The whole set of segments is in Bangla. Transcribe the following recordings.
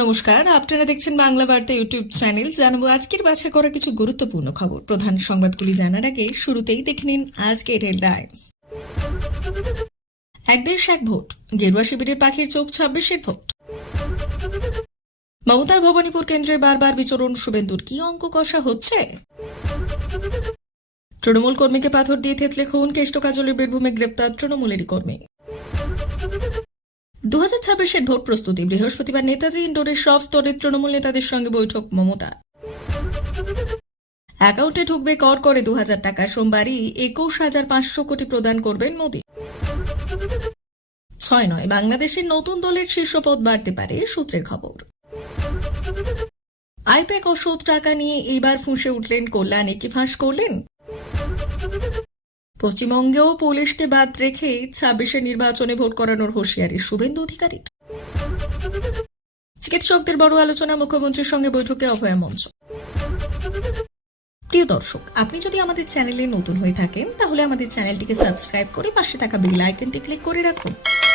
নমস্কার, আপনারা দেখছেন বাংলা বার্তা ইউটিউব চ্যানেল। জানাব আজকের বাছা করা কিছু গুরুত্বপূর্ণ খবর। প্রধান সংবাদগুলি জানার আগে শুরুতেই দেখে নিন আজকের হেডলাইন্স এক দেশ, এক ভোট। গেরুয়া শিবিরের পাখির চোখ ছাব্বিশের ভোট। মমতার ভবানীপুর কেন্দ্রে বারবার বিচরণ। শুভেন্দুর কি অঙ্ক কষা হচ্ছে? তৃণমূল কর্মীকে পাথর দিয়ে থেতলে খুন। কেষ্ট কাজলের বীরভূমে গ্রেপ্তার তৃণমূলেরই কর্মী। দু হাজার ছাব্বিশের ভোট প্রস্তুতি। বৃহস্পতিবার নেতাজি ইন্ডোরের সব স্তরের তৃণমূল নেতাদের সঙ্গে বৈঠক, মমতা। অ্যাকাউন্টে ঢুকবে কর করে দু হাজার টাকা। সোমবারই একুশ হাজার পাঁচশো কোটি প্রদান করবেন মোদী। ছয় নয়, বাংলাদেশের নতুন দলের শীর্ষ পদ বাড়তে পারে সূত্রের খবর। আইপ্যাক ওষুধ টাকা নিয়ে এইবার ফুঁসে উঠলেন কল্যাণী। কি ফাঁস করলেন? পশ্চিমবঙ্গেও পুলিশকে বাদ রেখে ছাব্বিশে নির্বাচনে ভোট করানোর হুঁশিয়ারি শুভেন্দু অধিকারী চিকিৎসকদের বড় আলোচনা মুখ্যমন্ত্রীর সঙ্গে বৈঠকে অভয় মঞ্চ। প্রিয় দর্শক, আপনি যদি আমাদের চ্যানেলে নতুন হয়ে থাকেন, তাহলে আমাদের চ্যানেলটিকে সাবস্ক্রাইব করে পাশে থাকা বেল আইকনটি ক্লিক করে রাখুন।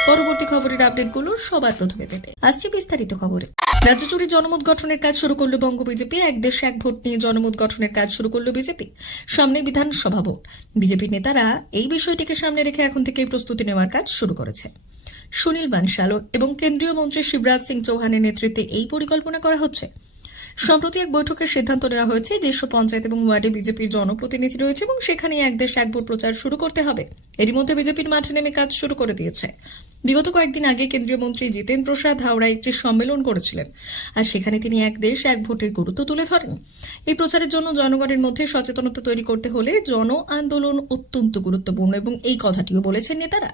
পরবর্তী খবরের আপডেটগুলো সবার প্রথমে পেতে আসছে বিস্তারিত খবরে। রাজ্য জুড়ে জনমত গঠনের কাজ শুরু করল বঙ্গ বিজেপি, এক দেশে এক ভোট নিয়ে জনমত গঠনের কাজ শুরু করল বিজেপি। সামনে বিধানসভা ভোট। বিজেপি নেতারা এই বিষয়টিকে সামনে রেখে এখন থেকেই প্রস্তুতি নেওয়ার কাজ শুরু করেছে। সুনীল বানশাল এবং কেন্দ্রীয় মন্ত্রী শিবরাজ সিং চৌহানের নেতৃত্বে এই পরিকল্পনা করা হচ্ছে। সম্প্রতি এক বৈঠকের সিদ্ধান্ত নেওয়া হয়েছে যেসব পঞ্চায়েত এবং ওয়ার্ডে বিজেপির জনপ্রতিনিধি রয়েছে এবং সেখানে এক দেশ এক ভোট প্রচার শুরু করতে হবে। এরই মধ্যে বিজেপির মাঠে নেমে কাজ শুরু করে দিয়েছে। বিগত কয়েকদিন আগে কেন্দ্রীয় মন্ত্রী জিতেন প্রসাদ হাওড়ায় একটি সম্মেলন করেছিলেন। আর সেখানে তিনি এক দেশ এক ভোটের গুরুত্ব তুলে ধরেন। এই প্রচারের জন্য জনগণের মধ্যে সচেতনতা তৈরি করতে হলে জন আন্দোলন অত্যন্ত গুরুত্বপূর্ণ এবং এই কথাটিও বলেছেন নেতারা।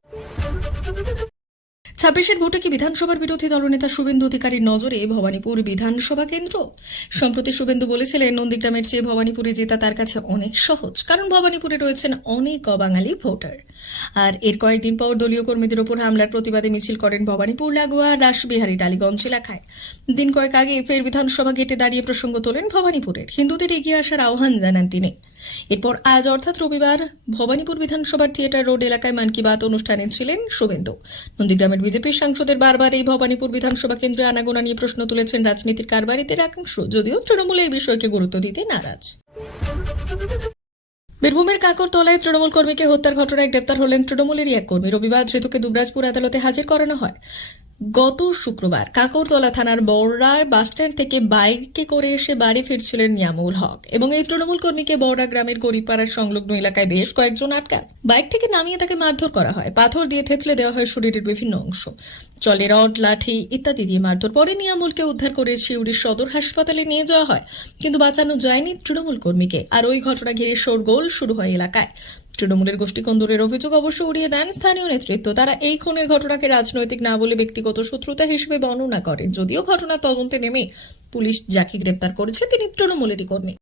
ছাব্বিশের ভোটে কি বিধানসভার বিরোধী দলনেতা শুভেন্দু অধিকারীর নজরে ভবানীপুর বিধানসভা কেন্দ্র? সম্প্রতি শুভেন্দু বলেছিলেন, নন্দীগ্রামের চেয়ে ভবানীপুরে জেতা তার কাছে অনেক সহজ, কারণ ভবানীপুরে রয়েছেন অনেক অবাঙালি ভোটার। আর এর কয়েকদিন পর দলীয় কর্মীদের ওপর হামলার প্রতিবাদে মিছিল করেন ভবানীপুর, লাগোয়া, রাসবিহারী, টালিগঞ্জ এলাকায়। দিন কয়েক আগে ফের বিধানসভা গেটে দাঁড়িয়ে প্রসঙ্গ তোলেন ভবানীপুরের। হিন্দুদের এগিয়ে আসার আহ্বান জানান তিনি। এরপর আজ অর্থাৎ রবিবার ভবানীপুর বিধানসভার থিয়েটার রোড এলাকায় মান কি বাত অনুষ্ঠানে ছিলেন শুভেন্দু। নন্দীগ্রামের বিজেপির সাংসদের বারবার এই ভবানীপুর বিধানসভা কেন্দ্রে আনাগোনা নিয়ে প্রশ্ন তুলেছেন রাজনীতির কারবারিদের একাংশ, যদিও তৃণমূল এই বিষয়কে গুরুত্ব দিতে নারাজ। বীরভূমের কাকরতলায় তৃণমূল কর্মীকে হত্যার ঘটনায় গ্রেপ্তার হলেন তৃণমূলেরই এক কর্মী। রবিবার ধৃতকে দুবরাজপুর আদালতে হাজির করানো হয়। গত শুক্রবার কাকরতলা থানার বড়রায় বাসস্ট্যান্ড থেকে বাইকে করে এসে বাড়ি ফিরছিলেন নিয়ামুল হক এবং এই তৃণমূল কর্মীকে বড়রা গ্রামের গরিপাড়ার সংলগ্ন এলাকায় বেশ কয়েকজন আটকান। বাইক থেকে নামিয়ে তাকে মারধর করা হয়। পাথর দিয়ে থেতলে দেওয়া হয় শরীরের বিভিন্ন অংশ। চলে রড, লাঠি ইত্যাদি দিয়ে মারধর। পরে নিয়ামুলকে উদ্ধার করে শিউড়ির সদর হাসপাতালে নিয়ে যাওয়া হয়। কিন্তু বাঁচানো যায়নি তৃণমূল কর্মীকে। আর ওই ঘটনা ঘিরে শোরগোল শুরু হয় এলাকায়। তৃণমূলের গোষ্ঠী কন্দরের অভিযোগ অবশ্য উড়িয়ে দেন স্থানীয় নেতৃত্ব। তারা এই খুনের ঘটনাকে রাজনৈতিক না বলে ব্যক্তিগত শত্রুতা হিসেবে বর্ণনা করেন। যদিও ঘটনা তদন্তে নেমে পুলিশ যাকে গ্রেপ্তার করেছে, তিনি তৃণমূলেরই কর্মী।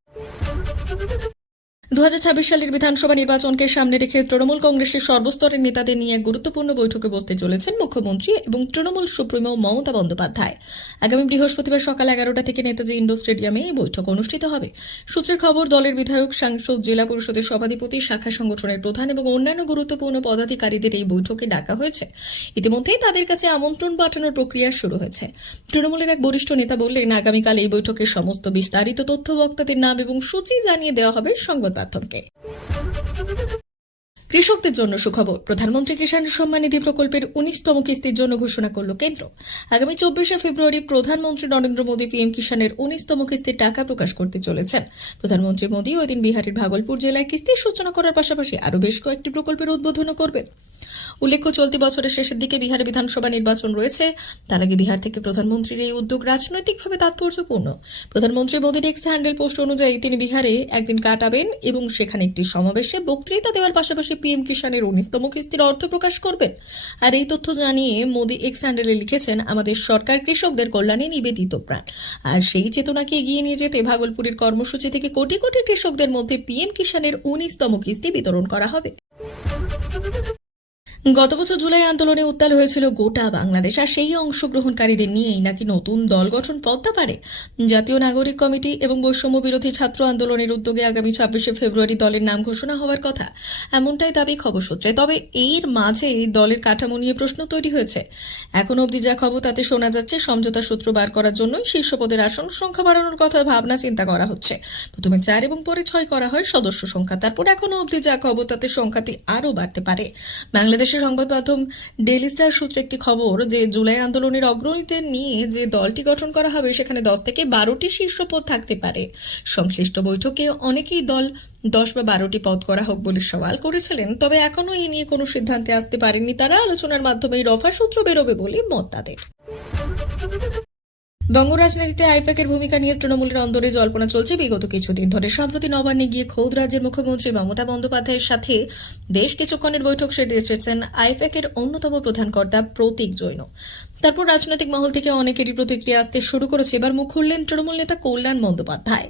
দু হাজার ছাব্বিশ সালের বিধানসভা নির্বাচনকে সামনে রেখে তৃণমূল কংগ্রেসের সর্বস্তরের নেতাদের নিয়ে গুরুত্বপূর্ণ বৈঠকে বসতে চলেছেন মুখ্যমন্ত্রী এবং তৃণমূল সুপ্রিমো মমতা বন্দ্যোপাধ্যায়। আগামী বৃহস্পতিবার সকাল এগারোটা থেকে নেতাজি ইন্ডোর স্টেডিয়ামে এই বৈঠক অনুষ্ঠিত হবে। সূত্রের খবর, দলের বিধায়ক, সাংসদ, জেলা পরিষদের সভাধিপতি, শাখা সংগঠনের প্রধান এবং অন্যান্য গুরুত্বপূর্ণ পদাধিকারীদের এই বৈঠকে ডাকা হয়েছে। ইতিমধ্যেই তাদের কাছে আমন্ত্রণ পাঠানোর প্রক্রিয়া শুরু হয়েছে। তৃণমূলের এক বরিষ্ঠ নেতা বললেন, আগামীকাল এই বৈঠকের সমস্ত বিস্তারিত তথ্য বক্তাদের নাম এবং সূচি জানিয়ে দেওয়া হবে সংবাদ মাধ্যমকে কৃষকদের জন্য সুখবর, প্রধানমন্ত্রী কিষাণ সম্মান নিধি প্রকল্পের উনিশতম কিস্তির জন্য ঘোষণা করল কেন্দ্র। আগামী চব্বিশে ফেব্রুয়ারি প্রধানমন্ত্রী নরেন্দ্র মোদী পিএম কিষাণের উনিশতম কিস্তির টাকা প্রকাশ করতে চলেছেন। প্রধানমন্ত্রী মোদী ওই দিন বিহারের ভাগলপুর জেলায় কিস্তির সূচনা করার পাশাপাশি আরও বেশ কয়েকটি প্রকল্পের উদ্বোধনও করবেন। উল্লেখ্য, চলতি বছরের শেষের দিকে বিহারে বিধানসভা নির্বাচন রয়েছে। তার আগে বিহার থেকে প্রধানমন্ত্রীর এই উদ্যোগ রাজনৈতিকভাবে তাৎপর্যপূর্ণ। প্রধানমন্ত্রী মোদীর এক্স হ্যান্ডেল পোস্ট অনুযায়ী তিনি বিহারে একদিন কাটাবেন এবং সেখানে একটি সমাবেশে বক্তৃতা দেওয়ার পাশাপাশি পিএম কিষাণের উনিশতম কিস্তির অর্থ প্রকাশ করবেন। আর এই তথ্য জানিয়ে মোদী এক্স হ্যান্ডেলে লিখেছেন, আমাদের সরকার কৃষকদের কল্যাণে নিবেদিত প্রাণ। আর সেই চেতনাকে এগিয়ে নিয়ে যেতে ভাগলপুরের কর্মসূচি থেকে কোটি কোটি কৃষকদের মধ্যে পিএম কিষাণের উনিশতম কিস্তি বিতরণ করা হবে। গত বছর জুলাই আন্দোলনে উত্তাল হয়েছিল গোটা বাংলাদেশ, আর সেই অংশগ্রহণকারীদের নিয়েই নাকি নতুন দল গঠন পদ্মা পারে। জাতীয় নাগরিক কমিটি এবং বৈষম্য বিরোধী ছাত্র আন্দোলনের উদ্যোগে আগামী ছাব্বিশে ফেব্রুয়ারি দলের নাম ঘোষণা হওয়ার কথা। এমনটাই দাবি খবর সূত্রে। তবে এর মাঝে দলের কাঠামো নিয়ে প্রশ্ন তৈরি হয়েছে। এখন অবধি যা খবর তাতে শোনা যাচ্ছে, সমঝোতা সূত্র বার করার জন্যই শীর্ষ পদের আসন সংখ্যা বাড়ানোর কথা ভাবনা চিন্তা করা হচ্ছে। প্রথমে চার এবং পরে ছয় করা হয় সদস্য সংখ্যা। তারপর এখনও অবধি যা খবর তাতে সংখ্যাটি আরও বাড়তে পারে। বাংলাদেশের সংবাদ মাধ্যম ডেলি স্টার সূত্রে একটি খবর যে, জুলাই আন্দোলনের অগ্রণীতে নিয়ে যে দলটি গঠন করা হবে, সেখানে দশ থেকে বারোটি শীর্ষ পদ থাকতে পারে। সংশ্লিষ্ট বৈঠকে অনেকেই দল দশ বা বারোটি পদ করা হোক বলে সওয়াল করেছিলেন, তবে এখনও এই নিয়ে কোনো সিদ্ধান্তে আসতে পারেননি তারা। আলোচনার মাধ্যমে রফা সূত্র বেরোবে বলে মত তাদের। বঙ্গ রাজনীতিতে আইপ্যাকের ভূমিকা নিয়ে তৃণমূলের অন্দরে জল্পনা চলছে। বিগত কিছুদিন ধরে সম্প্রতি নবান্নে গিয়ে খৌদ রাজ্যের মুখ্যমন্ত্রী মমতা বন্দ্যোপাধ্যায়ের সাথে বেশ কিছুক্ষণের বৈঠক সেরে এসেছেন আইপ্যাকের অন্যতম প্রধান কর্তা প্রতীক জৈন। তারপর রাজনৈতিক মহল থেকে অনেকেরই প্রতিক্রিয়া আসতে শুরু করেছে। এবার মুখ খুললেন তৃণমূল নেতা কল্যাণ বন্দ্যোপাধ্যায়।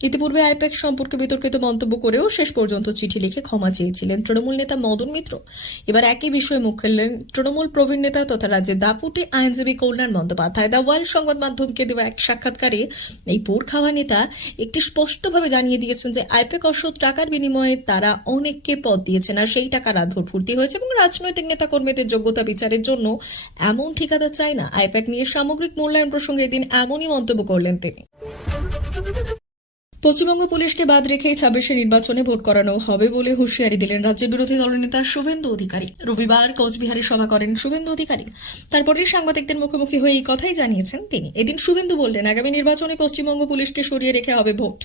ইতিপূর্বে আইপ্যাক সম্পর্কে বিতর্কিত মন্তব্য করেও শেষ পর্যন্ত চিঠি লিখে ক্ষমা চেয়েছিলেন তৃণমূল নেতা মদন মিত্র। এবার একই বিষয়ে মুখ খুললেন তৃণমূল প্রবীণ নেতা তথা রাজ্যের দাপুটে আইনজীবী কল্যাণ বন্দ্যোপাধ্যায়। দ্য ওয়ার্ল্ড সংবাদ মাধ্যমকে দেওয়া এক সাক্ষাৎকারে এই পোর খাওয়া নেতা একটি স্পষ্টভাবে জানিয়ে দিয়েছেন যে আইপ্যাক অসৎ টাকার বিনিময়ে তারা অনেককে পদ দিয়েছেন আর সেই টাকা রাতভর ফুর্তি হয়েছে এবং রাজনৈতিক নেতাকর্মীদের যোগ্যতা বিচারের জন্য এমন ঠিকাদার চায় না। আইপ্যাক নিয়ে সামগ্রিক মূল্যায়ন প্রসঙ্গে এদিন এমনই মন্তব্য করলেন তিনি। পশ্চিমবঙ্গ পুলিশকে বাদ রেখেই ছাব্বিশে নির্বাচনে ভোট করানো হবে বলে হুঁশিয়ারি দিলেন রাজ্যের বিরোধী দলনেতা শুভেন্দু অধিকারী। রবিবার কোচবিহারে সভা করেন শুভেন্দু অধিকারী। তারপরে সাংবাদিকদের মুখোমুখি হয়ে এই কথাই জানিয়েছেন তিনি। এদিন শুভেন্দু বললেন, আগামী নির্বাচনে পশ্চিমবঙ্গ পুলিশকে সরিয়ে রেখে হবে ভোট।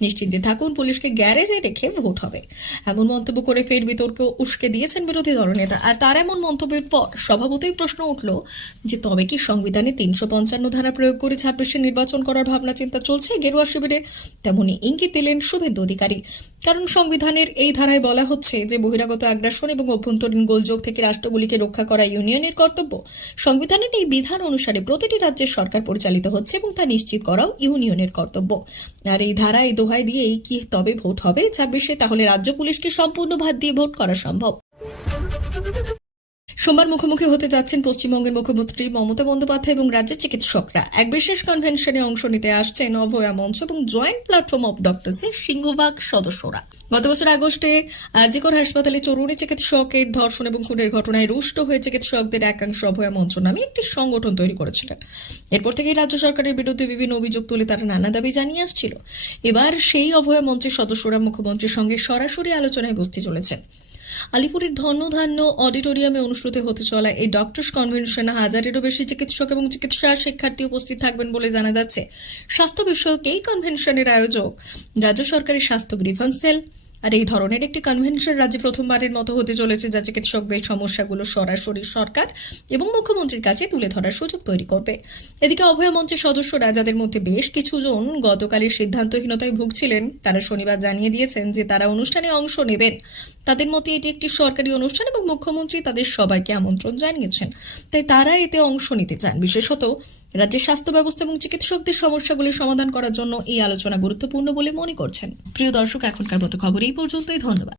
নিশ্চিন্তে থাকুন, পুলিশকে গ্যারেজে রেখে ভোট হবে। এমন মন্তব্য করে ফের বিতর্ক উস্কে দিয়েছেন বিরোধী দলনেতা। আর তার এমন মন্তব্যের পর স্বভাবতই প্রশ্ন উঠল যে, তবে কি সংবিধানে তিনশো পঞ্চান্ন ধারা প্রয়োগ করে ছাব্বিশে নির্বাচন করার ভাবনা চিন্তা চলছে? গেরুয়া শিবিরে তেমনি ইঙ্গিত দিলেন শুভেন্দু অধিকারী। কারণ সংবিধানের এই ধারায় বলা হচ্ছে যে বহিরাগত আগ্রাসন এবং অভ্যন্তরীণ গোলযোগ থেকে রাষ্ট্রগুলিকে রক্ষা করা ইউনিয়নের কর্তব্য। সংবিধানের এই বিধান অনুসারে প্রতিটি রাজ্যের সরকার পরিচালিত হচ্ছে এবং তা নিশ্চিত করাও ইউনিয়নের কর্তব্য। আর এই ধারায় এই দোহাই দিয়েই কি তবে ভোট হবে? ছাব্বিশে তাহলে রাজ্য পুলিশকে সম্পূর্ণ ভাত দিয়ে ভোট করা সম্ভব? সোমবার মুখোমুখি হতে যাচ্ছেন পশ্চিমবঙ্গের মুখ্যমন্ত্রী মমতা বন্দ্যোপাধ্যায় এবং রাজ্যের চিকিৎসকরা। এক বিশেষ কনভেনশনে অংশ নিতে আসছেন অভয়া মঞ্চ এবং জয়েন্ট প্ল্যাটফর্ম অফ ডক্টরসের সিংহভাগ সদস্যরা। গত বছর আগস্টে আজিকর হাসপাতালে চরুণী চিকিৎসকের ধর্ষণ এবং খুনের ঘটনায় রুষ্ট হয়ে চিকিৎসকদের একাংশ অভয়া মঞ্চ নামে একটি সংগঠন তৈরি করেছিলেন। এরপর থেকেই রাজ্য সরকারের বিরুদ্ধে বিভিন্ন অভিযোগ তুলে তারা নানা দাবি জানিয়ে আসছিল। এবার সেই অভয়া মঞ্চের সদস্যরা মুখ্যমন্ত্রীর সঙ্গে সরাসরি আলোচনায় বসতে চলেছেন। আলিপুরের ধন্যধান্য অডিটোরিয়ামে অনুষ্ঠিত হতে চলা এই ডক্টর্স কনভেনশনে হাজারেরও বেশি চিকিৎসক এবং চিকিৎসা শিক্ষার্থী উপস্থিত থাকবেন বলে জানা যাচ্ছে। স্বাস্থ্য বিষয়ক এই কনভেনশনের আয়োজক রাজ্য সরকারের স্বাস্থ্য গ্রিভান্স সেল আর এই ধরনের একটি কনভেনশন রাজ্যে প্রথমবারের মতো হতে চলেছে, যা চিকিৎসকদের সমস্যাগুলো সরাসরি সরকার এবং মুখ্যমন্ত্রীর কাছে তুলে ধরার সুযোগ তৈরি করবে। এদিকে অভয় মঞ্চের সদস্যরা যাদের মধ্যে বেশ কিছুজন গতকালের সিদ্ধান্তহীনতায় ভুগছিলেন, তারা শনিবার জানিয়ে দিয়েছেন যে তারা অনুষ্ঠানে অংশ নেবেন। তাদের মতে এটি একটি সরকারি অনুষ্ঠান এবং মুখ্যমন্ত্রী তাদের সবাইকে আমন্ত্রণ জানিয়েছেন। তাই তারা এতে অংশ নিতে চান। বিশেষত রাজ্যের স্বাস্থ্য ব্যবস্থা এবং চিকিৎসকদের সমস্যাগুলি সমাধান করার জন্য এই আলোচনা গুরুত্বপূর্ণ বলে মনে করছেন। প্রিয় দর্শক, এখনকার মতো খবর এই পর্যন্তই। ধন্যবাদ।